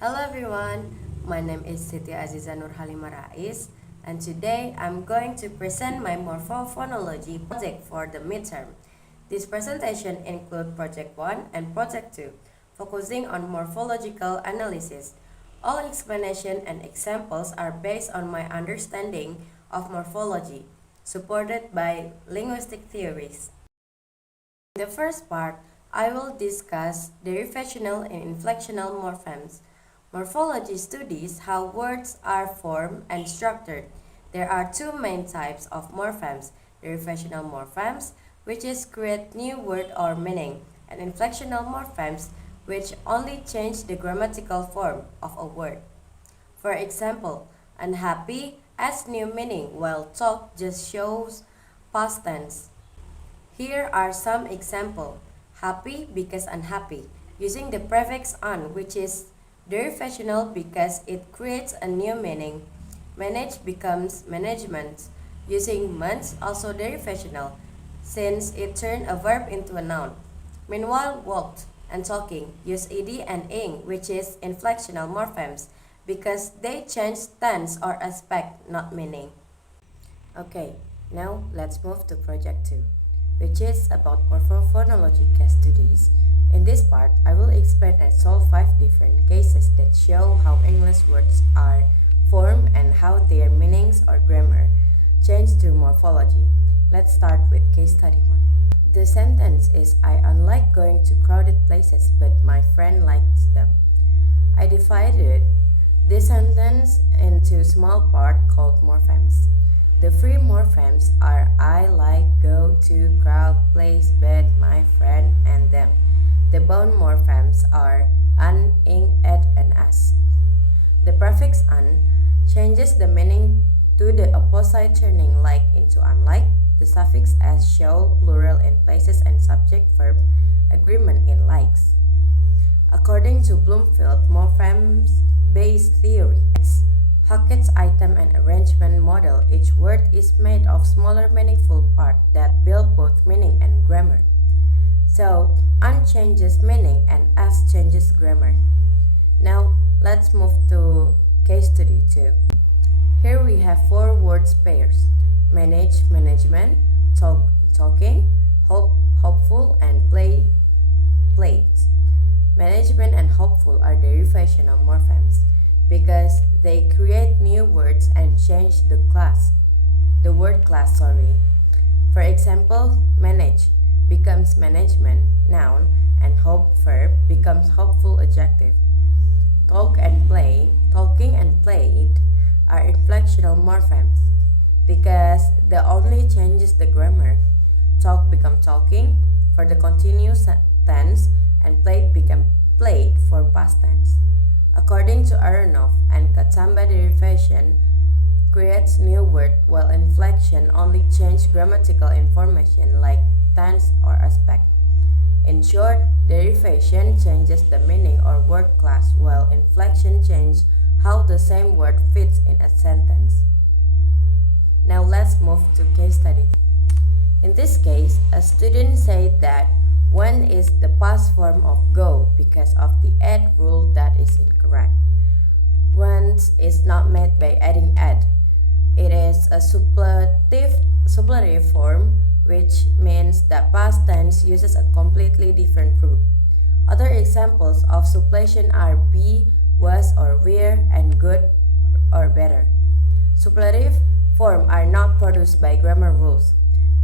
Hello everyone, my name is Siti Aziza Nurhalima Rais, and today I'm going to present my morpho-phonology project for the midterm. This presentation includes Project 1 and Project 2, focusing on morphological analysis. All explanation and examples are based on my understanding of morphology, supported by linguistic theories. In the first part, I will discuss derivational and inflectional morphemes. Morphology studies how words are formed and structured. There are two main types of morphemes: derivational morphemes, which is create new word or meaning, and inflectional morphemes, which only change the grammatical form of a word. For example, unhappy adds new meaning while talk just shows past tense. Here are some examples. Happy because unhappy, using the prefix "un", which is derivational because it creates a new meaning. Manage becomes management, using months, also derivational, since it turned a verb into a noun. Meanwhile, walked and talking use ed and ing, which is inflectional morphemes, because they change tense or aspect, not meaning. Okay, now let's move to Project 2, which is about morpho-phonology case studies. In this part, I will explain and solve 5 different cases that show how English words are formed and how their meanings or grammar change through morphology. Let's start with case study 1. The sentence is, I unlike going to crowded places, but my friend likes them. I divided this sentence into small part called morphemes. The three morphemes are I like, go to, crowd, place, but, my friend, and them. The bound morphemes are an, ing, ed, and as. The prefix an changes the meaning to the opposite, turning like into unlike. The suffix as show plural in places and subject-verb agreement in likes. According to Bloomfield morphemes-based theory, Hackett's item and arrangement model, each word is made of smaller meaningful parts that build both meaning and grammar. So, un changes meaning and as changes grammar. Now, let's move to case study 2. Here we have 4 words pairs: manage, management, talk, talking, hope, hopeful, and play, played. Management and hopeful are derivational morphemes because they create new words and change the word class. For example, manage becomes management, noun, and hope, verb, becomes hopeful, adjective. Talking and played are inflectional morphemes because the only changes the grammar. Talk become talking for the continuous tense, and played become played for past tense. According to Aronoff and Katamba, derivation creates new word while inflection only changes grammatical information like tense or aspect. In short, derivation changes the meaning or word class while inflection changes how the same word fits in a sentence. Now let's move to case study. In this case, a student said that when is the past form of go because of the add rule that is incorrect. When is not made by adding add. It is a superlative form, which means that past tense uses a completely different root. Other examples of suppletion are be, was or were, and good or better. Superlative forms are not produced by grammar rules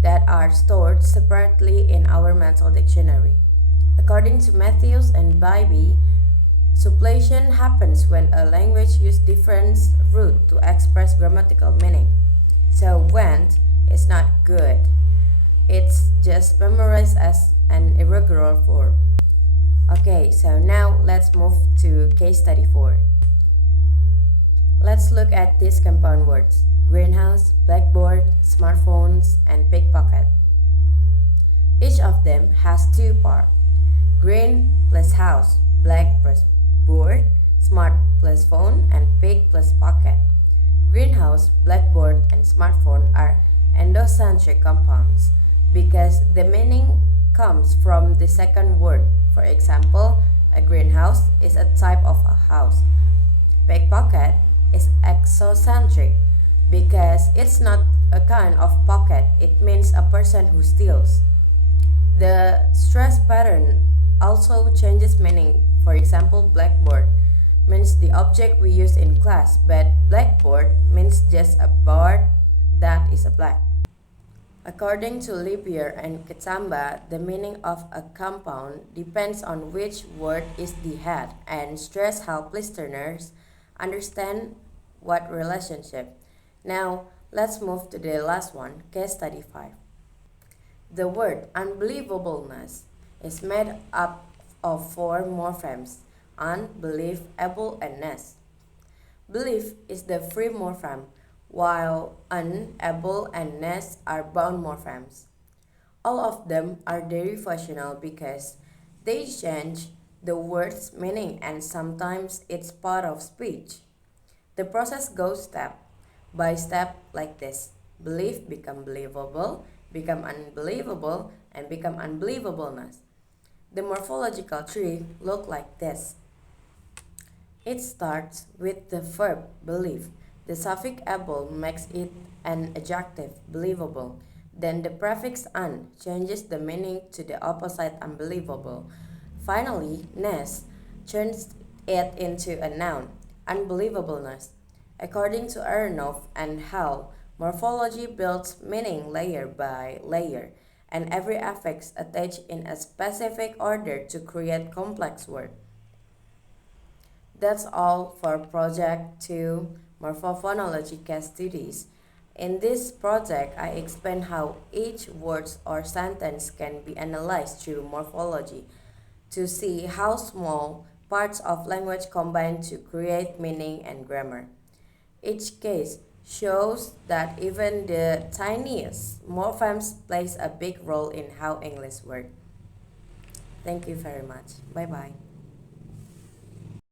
that are stored separately in our mental dictionary. According to Matthews and Bybee, suppletion happens when a language uses different root to express grammatical meaning. So went is not good. It's just memorized as an irregular form. Okay, so now let's move to case study 4. Let's look at these compound words: greenhouse, blackboard, smartphones, and pickpocket. Each of them has 2 parts: green plus house, black plus board, smart plus phone, and pick plus pocket. Greenhouse, blackboard, and smartphone are endocentric compounds because the meaning comes from the second word. For example, a greenhouse is a type of a house. Pickpocket is exocentric because it's not a kind of pocket, it means a person who steals. The stress pattern also changes meaning. For example, blackboard means the object we use in class, but blackboard means just a board that is a black. According to Lipier and Ketsamba, the meaning of a compound depends on which word is the head, and stress help listeners understand what relationship. Now, let's move to the last one, case study 5. The word unbelievableness is made up of four morphemes: unbelief, able, and ness. Belief is the free morpheme, while unable and ness are bound morphemes. All of them are derivational because they change the word's meaning and sometimes it's part of speech. The process goes step by step like this. Belief become believable, become unbelievable, and become unbelievableness. The morphological tree look like this. It starts with the verb believe. The suffix able makes it an adjective, believable. Then the prefix un changes the meaning to the opposite, unbelievable. Finally, ness turns it into a noun, unbelievableness. According to Aronoff and Hall, morphology builds meaning layer by layer, and every affix attached in a specific order to create complex word. That's all for Project 2 Morpho-phonology case studies. In this project, I explain how each word or sentence can be analyzed through morphology to see how small parts of language combine to create meaning and grammar. Each case shows that even the tiniest morphemes plays a big role in how English works. Thank you very much. Bye bye.